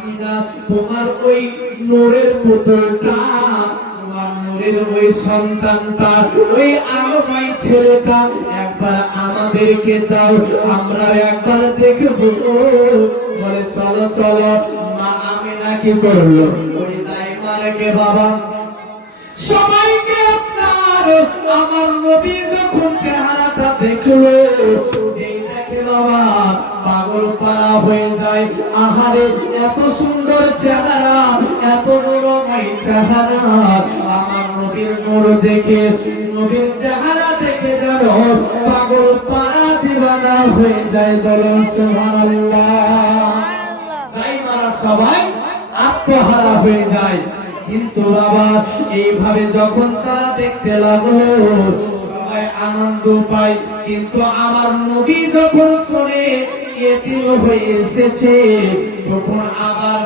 আমিনা তোমার ওই নূরের পুতুলটা, তোমার নূরের ওই সন্তানটা, ওই আলোময় ছেলেটা একবার আমাদেরকে দাও, আমরা একবার দেখবো। বলে চলো চলো। মা আমিনা কি করলো? ওই দাইমারকে বাবা সবাইকে আপনার আমার নবী যখন চেহারাটা দেখলো, যেই দেখে বাবা পাগল পারা হয়ে যায়। আহারে এত সুন্দর চেহারা, এত নূরময় চেহারা, আমার নবীর নূর দেখে, নবীর চেহারা দেখে যেন পাগল পারা দিবানা হয়ে যায়। বলো সুবহানাল্লাহ। তাই মারা সবাই আত্মহারা হয়ে যায়। কিন্তু বাবা এইভাবে যখন তারা দেখতে লাগলো, সবাই আনন্দ পায়। কিন্তু আমার নবী যখন শুনে এতিম হয়ে এসেছে, তখন আবার